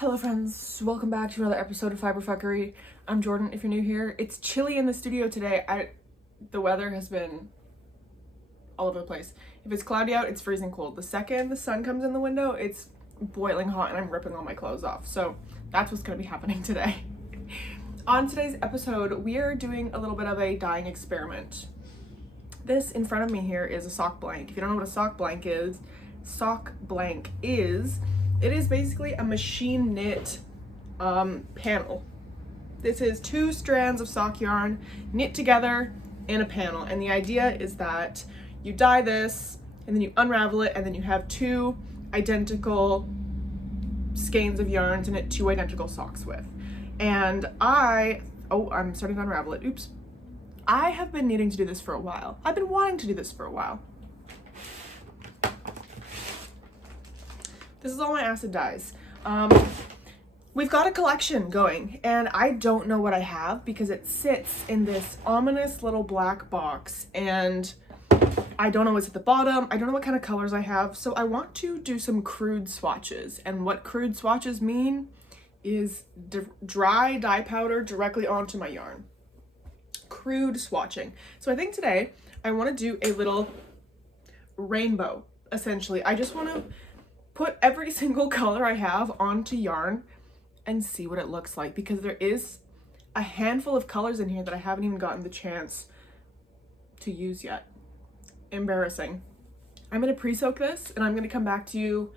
Hello friends, welcome back to another episode of fckery. I'm Jordan if you're new here. It's chilly in the studio today. The weather has been all over the place. If it's cloudy out, it's freezing cold. The second the sun comes in the window, it's boiling hot and I'm ripping all my clothes off. So that's what's going to be happening today. On today's episode, we are doing a little bit of a dyeing experiment. This in front of me here is a sock blank. If you don't know what a sock blank is, it is basically a machine knit panel. This is 2 strands of sock yarn knit together in a panel, and the idea is that you dye this and then you unravel it and then you have 2 identical skeins of yarn to knit 2 identical socks with. And I'm starting to unravel it. Oops. I have been needing to do this for a while. I've been wanting to do this for a while. This is all my acid dyes. We've got a collection going, and I don't know what I have because it sits in this ominous little black box, and I don't know what's at the bottom. I don't know what kind of colors I have, so I want to do some crude swatches. And what crude swatches mean is dry dye powder directly onto my yarn. Crude swatching. So I think today I want to do a little rainbow, essentially. I just want to put every single color I have onto yarn and see what it looks like, because there is a handful of colors in here that I haven't even gotten the chance to use yet. Embarrassing. I'm going to pre-soak this and I'm going to come back to you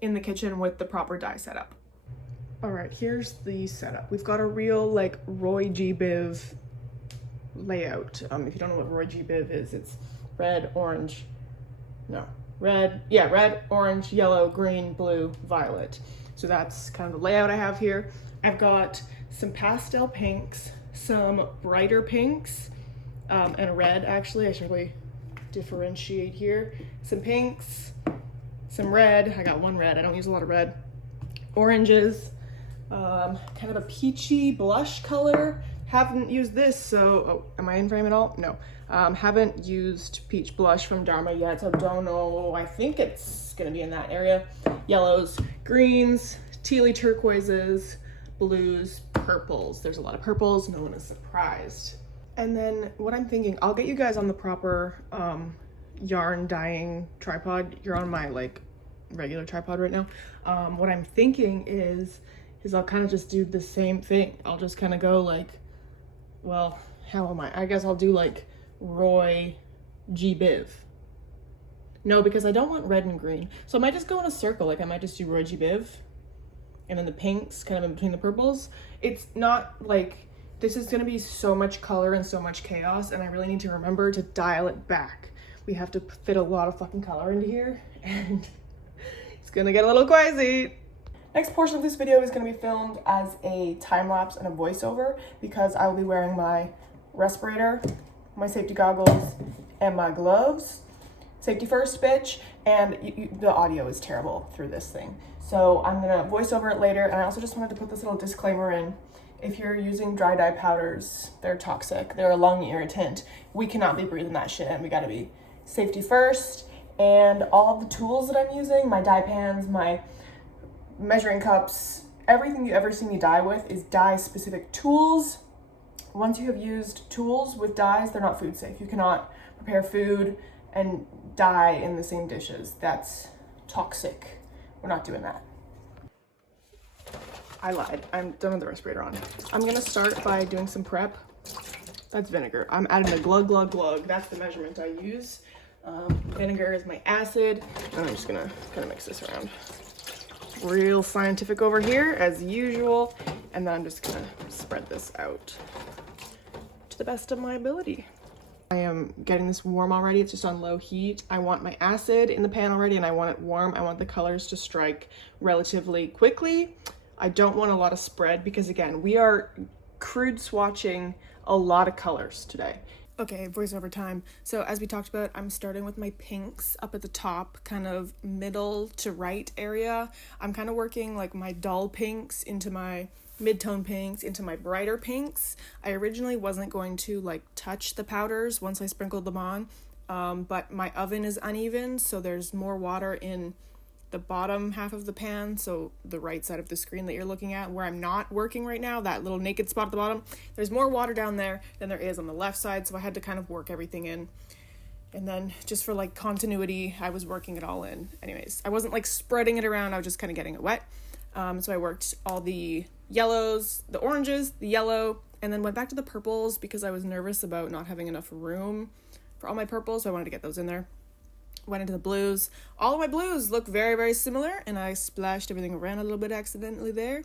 in the kitchen with the proper dye setup. All right, here's the setup. We've got a real like Roy G. Biv layout. If you don't know what Roy G. Biv is, it's red, orange, orange, yellow, green, blue, violet. So that's kind of the layout I have here. I've got some pastel pinks, some brighter pinks, and a red actually. I should really differentiate here. Some pinks, some red. I got 1 red. I don't use a lot of red. Oranges, kind of a peachy blush color. Haven't used this, so am I in frame at all? No. Haven't used peach blush from Dharma yet, so don't know. I think it's gonna be in that area. Yellows, greens, tealy turquoises, blues, purples. There's a lot of purples, no one is surprised. And then what I'm thinking, I'll get you guys on the proper yarn dyeing tripod. You're on my like regular tripod right now. What I'm thinking is I'll kind of just do the same thing. I'll just kind of go like, well, how am I guess I'll do like Roy G. Biv. No, because I don't want red and green. So I might just go in a circle. Like I might just do Roy G. Biv and then the pinks kind of in between the purples. It's not like, this is gonna be so much color and so much chaos, and I really need to remember to dial it back. We have to fit a lot of fucking color into here and it's gonna get a little crazy. Next portion of this video is going to be filmed as a time-lapse and a voiceover because I will be wearing my respirator, my safety goggles, and my gloves. Safety first, bitch. And the audio is terrible through this thing. So I'm going to voice over it later. And I also just wanted to put this little disclaimer in. If you're using dry dye powders, they're toxic. They're a lung irritant. We cannot be breathing that shit, and we got to be safety first. And all of the tools that I'm using, my dye pans, my measuring cups, everything you ever see me dye with is dye specific tools. Once you have used tools with dyes, they're not food safe. You cannot prepare food and dye in the same dishes. That's toxic. We're not doing that. I lied. I'm done with the respirator on. I'm gonna start by doing some prep. That's vinegar. I'm adding a glug, glug, glug. That's the measurement I use. Vinegar is my acid, and I'm just gonna kind of mix this around. Real scientific over here as usual, and then I'm just gonna spread this out to the best of my ability. I am getting this warm already. It's just on low heat. I want my acid in the pan already, and I want it warm. I want the colors to strike relatively quickly. I don't want a lot of spread because again, we are crude swatching a lot of colors today. Okay, voiceover time. So as we talked about, I'm starting with my pinks up at the top, kind of middle to right area. I'm kind of working like my dull pinks into my mid-tone pinks, into my brighter pinks. I originally wasn't going to like touch the powders once I sprinkled them on, but my oven is uneven, so there's more water in the bottom half of the pan, so the right side of the screen that you're looking at, where I'm not working right now, that little naked spot at the bottom, there's more water down there than there is on the left side, so I had to kind of work everything in. And then just for like continuity, I was working it all in. Anyways, I wasn't like spreading it around, I was just kind of getting it wet. So I worked all the yellows, the oranges, the yellow, and then went back to the purples because I was nervous about not having enough room for all my purples, so I wanted to get those in there. Went into the blues. All of my blues look very, very similar, and I splashed everything around a little bit accidentally there.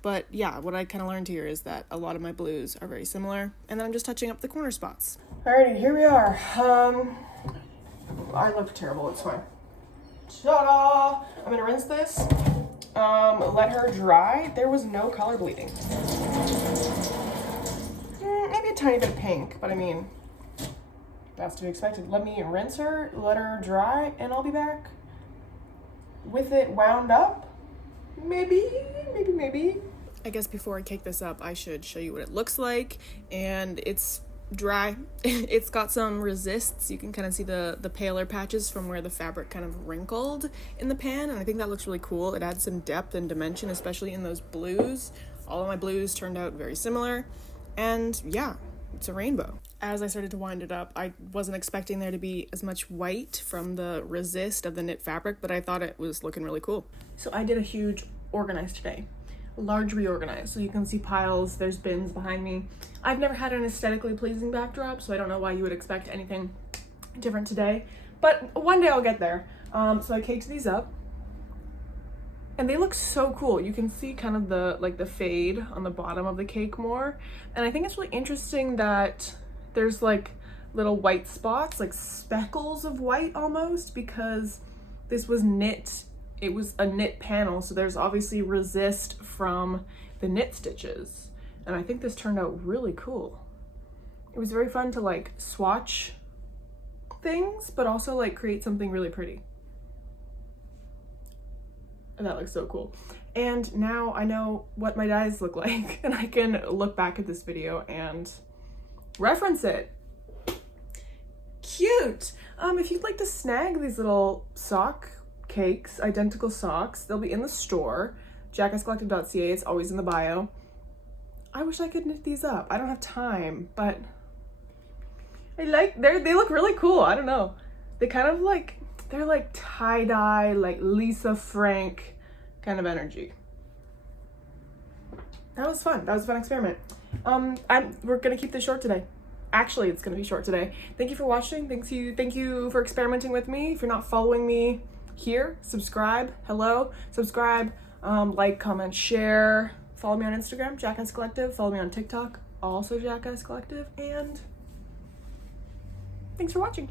But yeah, what I kind of learned here is that a lot of my blues are very similar, and then I'm just touching up the corner spots. Alrighty, here we are. I look terrible, it's fine. Ta-da! I'm gonna rinse this, let her dry. There was no color bleeding. Maybe a tiny bit of pink, but I mean, that's to be expected. Let me rinse her, let her dry, and I'll be back with it wound up. Maybe. I guess before I cake this up, I should show you what it looks like. And it's dry. It's got some resists. You can kind of see the paler patches from where the fabric kind of wrinkled in the pan, and I think that looks really cool. It adds some depth and dimension, especially in those blues. All of my blues turned out very similar, and yeah, it's a rainbow. As I started to wind it up, I wasn't expecting there to be as much white from the resist of the knit fabric, but I thought it was looking really cool. So I did a huge organize today. Large reorganize. So you can see piles, there's bins behind me. I've never had an aesthetically pleasing backdrop, so I don't know why you would expect anything different today, but one day I'll get there. So I caked these up, and they look so cool. You can see kind of the fade on the bottom of the cake more, and I think it's really interesting that there's like little white spots, like speckles of white almost, because this was knit. It was a knit panel, so there's obviously resist from the knit stitches, and I think this turned out really cool. It was very fun to like swatch things, but also like create something really pretty. And that looks so cool. And now I know what my dyes look like, and I can look back at this video and reference it. Cute! If you'd like to snag these little sock cakes, identical socks, they'll be in the store, JackassCollective.ca, it's always in the bio. I wish I could knit these up. I don't have time, but they look really cool. I don't know. They kind of like, they're like tie-dye, like Lisa Frank kind of energy. That was fun. That was a fun experiment. We're gonna keep this short today. Actually, it's gonna be short today. Thank you for watching. Thank you for experimenting with me. If you're not following me here, subscribe. Subscribe, like, comment, share. Follow me on Instagram, JackassCollective. Follow me on TikTok, also JackassCollective. And thanks for watching.